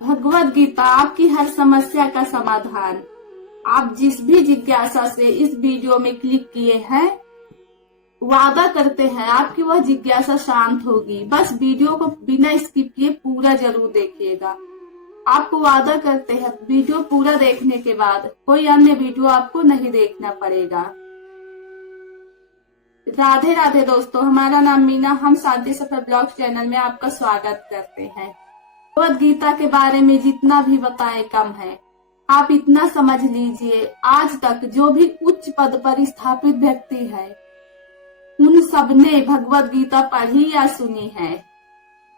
भगवत गीता आपकी हर समस्या का समाधान। आप जिस भी जिज्ञासा से इस वीडियो में क्लिक किए हैं, वादा करते हैं आपकी वह जिज्ञासा शांत होगी। बस वीडियो को बिना स्किप किए पूरा जरूर देखिएगा। आपको वादा करते हैं वीडियो पूरा देखने के बाद कोई अन्य वीडियो आपको नहीं देखना पड़ेगा। राधे राधे दोस्तों, हमारा नाम मीना, हम शांति सफर ब्लॉग चैनल में आपका स्वागत करते हैं। भगवत गीता के बारे में जितना भी बताएं कम है। आप इतना समझ लीजिए, आज तक जो भी उच्च पद पर स्थापित व्यक्ति है, उन सबने भगवत गीता पढ़ी या सुनी है।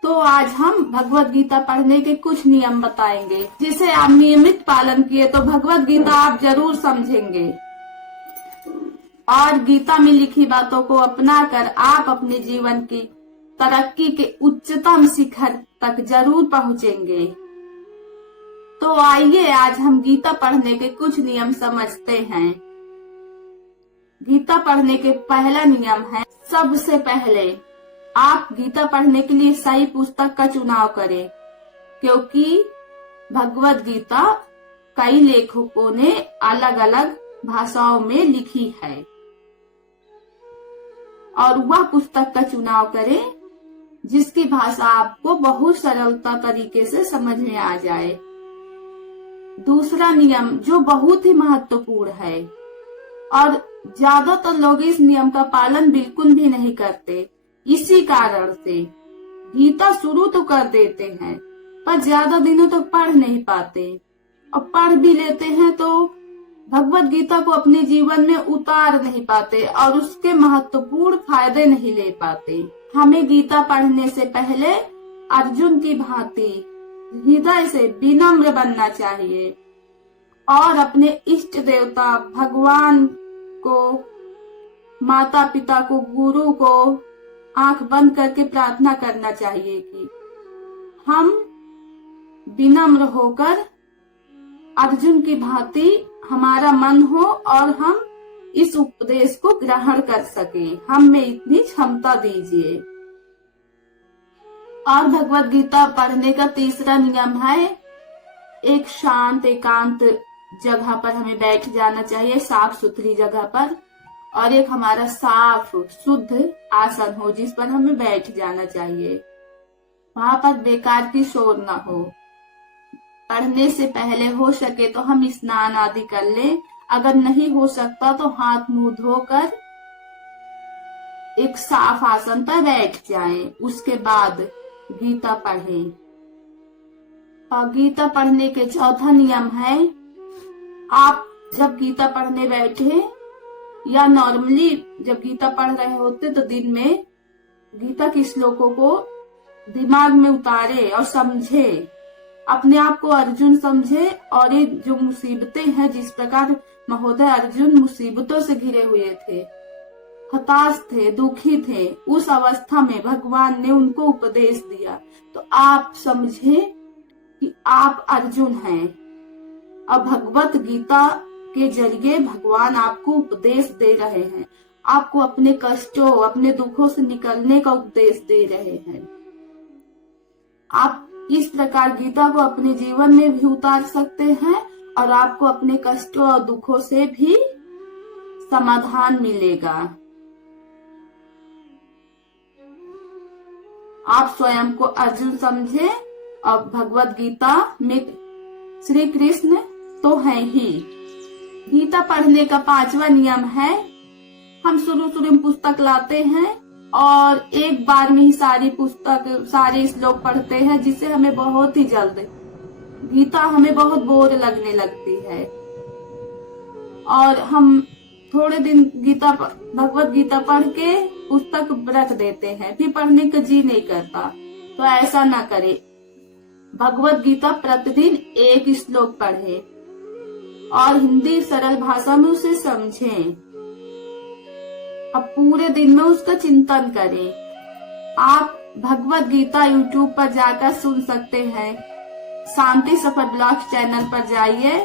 तो आज हम भगवत गीता पढ़ने के कुछ नियम बताएंगे, जिसे आप नियमित पालन किए तो भगवत गीता आप जरूर समझेंगे और गीता में लिखी बातों को अपनाकर आप अपने जीवन की तरक्की के उच्चतम शिखर तक जरूर पहुंचेंगे। तो आइए आज हम गीता पढ़ने के कुछ नियम समझते हैं। गीता पढ़ने के पहला नियम है, सबसे पहले आप गीता पढ़ने के लिए सही पुस्तक का चुनाव करें, क्योंकि भगवत गीता कई लेखकों ने अलग अलग भाषाओं में लिखी है और वह पुस्तक का चुनाव करें जिसकी भाषा आपको बहुत सरलता तरीके से समझ में आ जाए। दूसरा नियम जो बहुत ही महत्वपूर्ण है और ज्यादातर लोग इस नियम का पालन बिल्कुल भी नहीं करते, इसी कारण से गीता शुरू तो कर देते हैं पर ज्यादा दिनों तक पढ़ नहीं पाते, और पढ़ भी लेते हैं तो भगवत गीता को अपने जीवन में उतार नहीं पाते और उसके महत्वपूर्ण फायदे नहीं ले पाते। हमें गीता पढ़ने से पहले अर्जुन की भांति हृदय से विनम्र बनना चाहिए और अपने इष्ट देवता भगवान को, माता पिता को, गुरु को आंख बंद करके प्रार्थना करना चाहिए कि हम विनम्र होकर अर्जुन की भांति हमारा मन हो और हम इस उपदेश को ग्रहण कर सकें। हम में इतनी क्षमता दीजिए। और भगवत गीता पढ़ने का तीसरा नियम है, एक शांत एकांत जगह पर हमें बैठ जाना चाहिए, साफ सुथरी जगह पर, और एक हमारा साफ शुद्ध आसन हो जिस पर हमें बैठ जाना चाहिए। वहां पर बेकार की शोर ना हो। पढ़ने से पहले हो सके तो हम स्नान आदि कर लें, अगर नहीं हो सकता तो हाथ मुंह धोकर एक साफ आसन पर बैठ जाएं। उसके बाद गीता पढ़ें। और गीता पढ़ने के चौथा नियम है, आप जब गीता पढ़ने बैठे या नॉर्मली जब गीता पढ़ रहे होते तो दिन में गीता के श्लोकों को दिमाग में उतारे और समझे, अपने आप को अर्जुन समझे। और ये जो मुसीबतें हैं, जिस प्रकार महोदय अर्जुन मुसीबतों से घिरे हुए थे, हताश थे, दुखी थे, उस अवस्था में भगवान ने उनको उपदेश दिया। तो आप समझे कि आप अर्जुन हैं और भगवत गीता के जरिए भगवान आपको उपदेश दे रहे हैं, आपको अपने कष्टों, अपने दुखों से निकलने का उपदेश दे रहे हैं। आप इस प्रकार गीता को अपने जीवन में भी उतार सकते हैं और आपको अपने कष्टों और दुखों से भी समाधान मिलेगा। आप स्वयं को अर्जुन समझे और भगवत गीता में श्री कृष्ण तो है ही। गीता पढ़ने का पांचवा नियम है, हम शुरू में पुस्तक लाते हैं और एक बार में ही सारे श्लोक पढ़ते हैं, जिससे हमें बहुत ही जल्द गीता हमें बहुत बोर लगने लगती है और हम थोड़े दिन भगवत गीता पढ़ के पुस्तक रख देते हैं, फिर पढ़ने का जी नहीं करता। तो ऐसा ना करें। भगवत गीता प्रतिदिन एक श्लोक पढ़े और हिंदी सरल भाषा में उसे समझें। अब पूरे दिन में उसका चिंतन करें। आप भगवत गीता YouTube पर जाकर सुन सकते हैं। शांति सफर ब्लॉग चैनल पर जाइए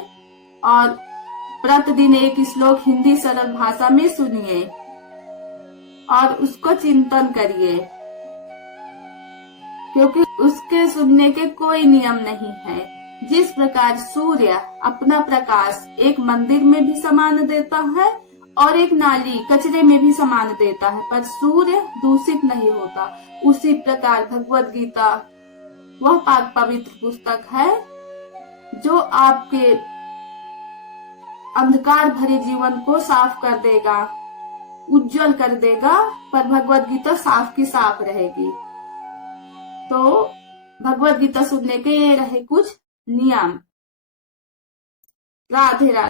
और प्रतिदिन एक श्लोक हिंदी सरल भाषा में सुनिए और उसको चिंतन करिए, क्योंकि उसके सुनने के कोई नियम नहीं है। जिस प्रकार सूर्य अपना प्रकाश एक मंदिर में भी समान देता है और एक नाली कचरे में भी समान देता है, पर सूर्य दूषित नहीं होता, उसी प्रकार भगवत गीता वह पाक पवित्र पुस्तक है जो आपके अंधकार भरे जीवन को साफ कर देगा, उज्जवल कर देगा, पर भगवत गीता साफ की साफ रहेगी। तो भगवत गीता सुनने के ये रहे कुछ नियम। राधे राधे।